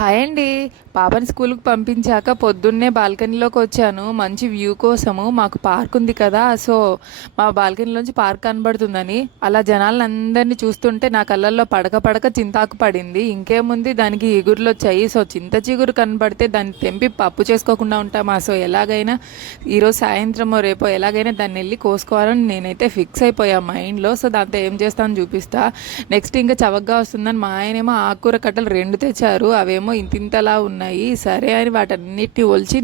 Hi అండి. పాపని స్కూల్కి పంపించాక పొద్దున్నే బాల్కనీలోకి వచ్చాను మంచి వ్యూ కోసము. మాకు పార్క్ ఉంది కదా, సో మా బాల్కనీలోంచి పార్క్ కనబడుతుందని అలా జనాలను అందరినీ చూస్తుంటే నా కళ్ళల్లో పడక పడక చింతాకు పడింది. ఇంకేముంది, దానికి ఇగురులు వచ్చాయి. సో చింత చిగురు కనబడితే దాన్ని తెంపి పప్పు చేసుకోకుండా ఉంటామా? సో ఎలాగైనా ఈరోజు సాయంత్రమో రేపో ఎలాగైనా దాన్ని వెళ్ళి కోసుకోవాలని నేనైతే ఫిక్స్ అయిపోయా మైండ్లో. సో దాంతో ఏం చేస్తాను చూపిస్తా. నెక్స్ట్ ఇంకా చవకగా వస్తుందని మా ఆయనేమో ఆకుకూర కట్టలు 2 తెచ్చారు. అవేమో ఇంతింతలా ఉన్నాయి. సరే అని వాటన్నిటిని ఒలిచి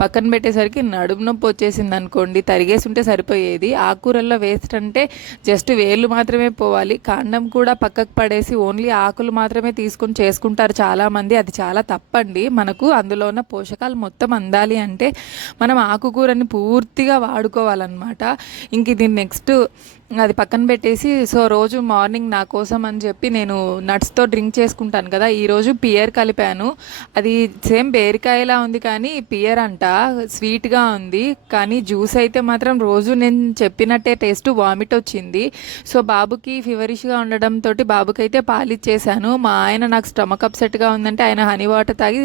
పక్కన పెట్టేసరికి నడుము నొప్పి వచ్చేసింది అనుకోండి. తరిగేసి ఉంటే సరిపోయేది. ఆకుకూరల్లో వేస్ట్ అంటే జస్ట్ వేళ్ళు మాత్రమే పోవాలి, కాండం కూడా పక్కకు పడేసి ఓన్లీ ఆకులు మాత్రమే తీసుకొని చేసుకుంటారు చాలామంది. అది చాలా తప్పండి. మనకు అందులో ఉన్న పోషకాలు మొత్తం అందాలి అంటే మనం ఆకుకూరని పూర్తిగా వాడుకోవాలన్నమాట. ఇంక ఇది నెక్స్ట్ అది పక్కన పెట్టేసి, సో రోజు మార్నింగ్ నా కోసం అని చెప్పి నేను నట్స్తో డ్రింక్ చేసుకుంటాను కదా, ఈరోజు పియర్ కలిపాను. అది సేమ్ బేరికాయలా ఉంది కానీ పియర్ అంట, స్వీట్గా ఉంది. కానీ జ్యూస్ అయితే మాత్రం రోజు నేను చెప్పినట్టే టేస్ట్, వామిట్ వచ్చింది. సో బాబుకి ఫీవరిష్గా ఉండడంతో బాబుకి అయితే పాలిచ్చేసాను. మా ఆయన నాకు స్టమక్ అప్సెట్గా ఉందంటే ఆయన హనీ వాటర్ తాగి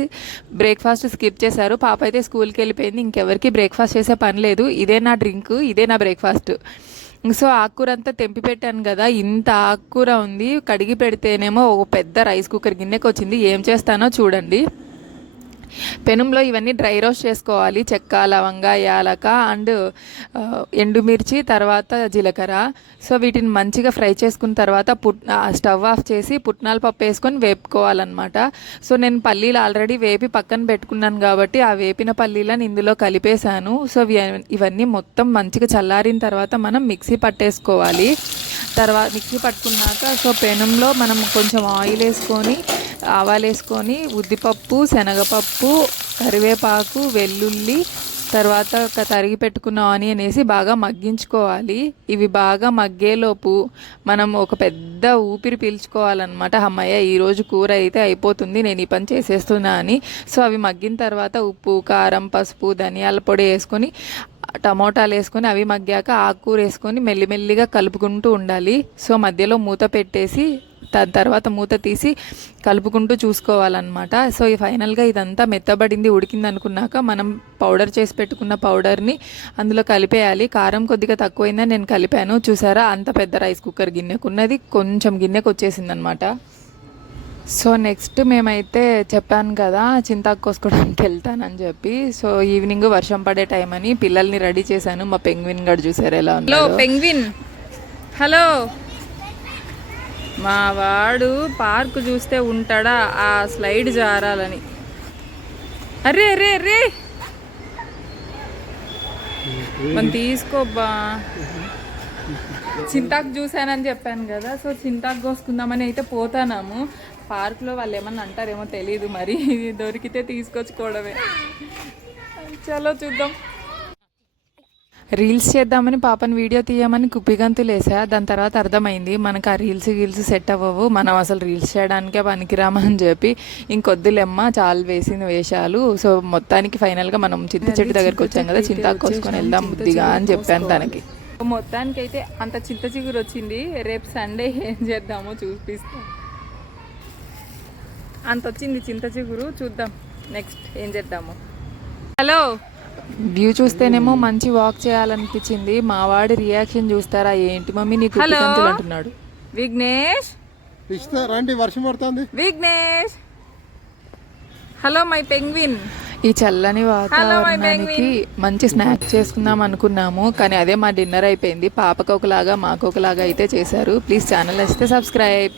బ్రేక్ఫాస్ట్ స్కిప్ చేశారు. పాప అయితే స్కూల్కి వెళ్ళిపోయింది. ఇంకెవరికి బ్రేక్ఫాస్ట్ చేసే పని లేదు. ఇదే నా డ్రింక్, ఇదే నా బ్రేక్ఫాస్ట్. సో ఆకుకూర అంతా తెంపి పెట్టాను కదా, ఇంత ఆకుకూర ఉంది. కడిగి పెడితేనేమో ఒక పెద్ద రైస్ కుక్కర్ గిన్నెకి వచ్చింది. ఏం చేస్తానో చూడండి. పెనంలో ఇవన్నీ డ్రై రోస్ట్ చేసుకోవాలి. చెక్క, లవంగ, యాలక అండ్ ఎండుమిర్చి, తర్వాత జీలకర్ర. సో వీటిని మంచిగా ఫ్రై చేసుకున్న తర్వాత స్టవ్ ఆఫ్ చేసి పుట్నాల పప్పు వేసుకొని వేపుకోవాలన్నమాట. సో నేను పల్లీలు ఆల్రెడీ వేపి పక్కన పెట్టుకున్నాను కాబట్టి ఆ వేపిన పల్లీలను ఇందులో కలిపేశాను. సో ఇవన్నీ మొత్తం మంచిగా చల్లారిన తర్వాత మనం మిక్సీ పట్టేసుకోవాలి. మిక్సీ పట్టుకున్నాక సో పెనంలో మనం కొంచెం ఆయిల్ వేసుకొని, ఆవాలు వేసుకొని, ఉద్దిపప్పు, శనగపప్పు, కరివేపాకు, వెల్లుల్లి, తర్వాత తరిగి పెట్టుకున్న ఆనియన్ వేసి బాగా మగ్గించుకోవాలి. ఇవి బాగా మగ్గేలోపు మనం ఒక పెద్ద ఊపిరి పీల్చుకోవాలన్నమాట. అమ్మయ్య ఈరోజు కూర అయితే అయిపోతుంది, నేను ఈ పని చేసేస్తున్నా అని. సో అవి మగ్గిన తర్వాత ఉప్పు, కారం, పసుపు, ధనియాల పొడి వేసుకొని, టమోటాలు వేసుకొని అవి మగ్గాక ఆకుకూర వేసుకొని మెల్లిమెల్లిగా కలుపుకుంటూ ఉండాలి. సో మధ్యలో మూత పెట్టేసి దాని తర్వాత మూత తీసి కలుపుకుంటూ చూసుకోవాలన్నమాట. సో ఫైనల్గా ఇదంతా మెత్తబడింది, ఉడికింది అనుకున్నాక మనం పౌడర్ చేసి పెట్టుకున్న పౌడర్ని అందులో కలిపేయాలి. కారం కొద్దిగా తక్కువైందని నేను కలిపాను. చూసారా, అంత పెద్ద రైస్ కుక్కర్ గిన్నెకున్నది కొంచెం గిన్నెకు వచ్చేసింది అనమాట. సో నెక్స్ట్ మేమైతే చెప్పాను కదా చింతాకు కోసుకోవడానికి వెళ్తానని చెప్పి. సో ఈవినింగ్ వర్షం పడే టైం అని పిల్లల్ని రెడీ చేశాను. మా పెంగ్విన్ గడు చూసారు ఎలా ఉంది. Hello penguin, hello. మా వాడు పార్క్ చూస్తే ఉంటాడా ఆ స్లైడ్ జారాలని. అరే అరే అరే మనం తీసుకోబ్బా. చింతాకు చూసానని చెప్పాను కదా, సో చింతాకు కోసుకుందామని అయితే పోతానాము. పార్క్లో వాళ్ళు ఏమన్నా అంటారేమో తెలియదు, మరి దొరికితే తీసుకొచ్చుకోవడమే. చలో చూద్దాం. రీల్స్ చేద్దామని పాపని వీడియో తీయమని కుప్పిగంతులు వేసా. దాని తర్వాత అర్థమైంది మనకు ఆ రీల్స్ సెట్ అవ్వవు, మనం అసలు రీల్స్ చేయడానికే పనికిరామని చెప్పి ఇంకొద్దులెమ్మ చాలు వేసిన వేషాలు. సో మొత్తానికి ఫైనల్గా మనం చింత చెట్టు దగ్గరికి వచ్చాం కదా, చింతాకు కోసుకొని వెళ్దాం బుద్ధిగా అని చెప్పాను తనకి. మొత్తానికి అయితే అంత చింత చిగురు వచ్చింది. రేపు సండే ఏం చేద్దామో చూపిస్తాం. అంత వచ్చింది చింత చిగురు, చూద్దాం నెక్స్ట్ ఏం చేద్దాము. హలో, వ్యూ చూస్తేనేమో మంచి వాక్ చేయాలనిపించింది. మా వాడి రియాక్షన్ చూస్తారా, ఏంటి మమ్మీ నీకు అంటున్నాడు. విఘ్నేష్ రండి, వర్షం పడుతుంది. Vignesh, hello my penguin. ఈ చల్లని వాతావరణానికి మంచి స్నాక్స్ చేసుకుందాం అనుకున్నాము, కానీ అదే మా డిన్నర్ అయిపోయింది. పాపకు ఒకలాగా మాకు ఒకలాగా అయితే చేశారు. ప్లీజ్ ఛానల్ వస్తే సబ్స్క్రైబ్.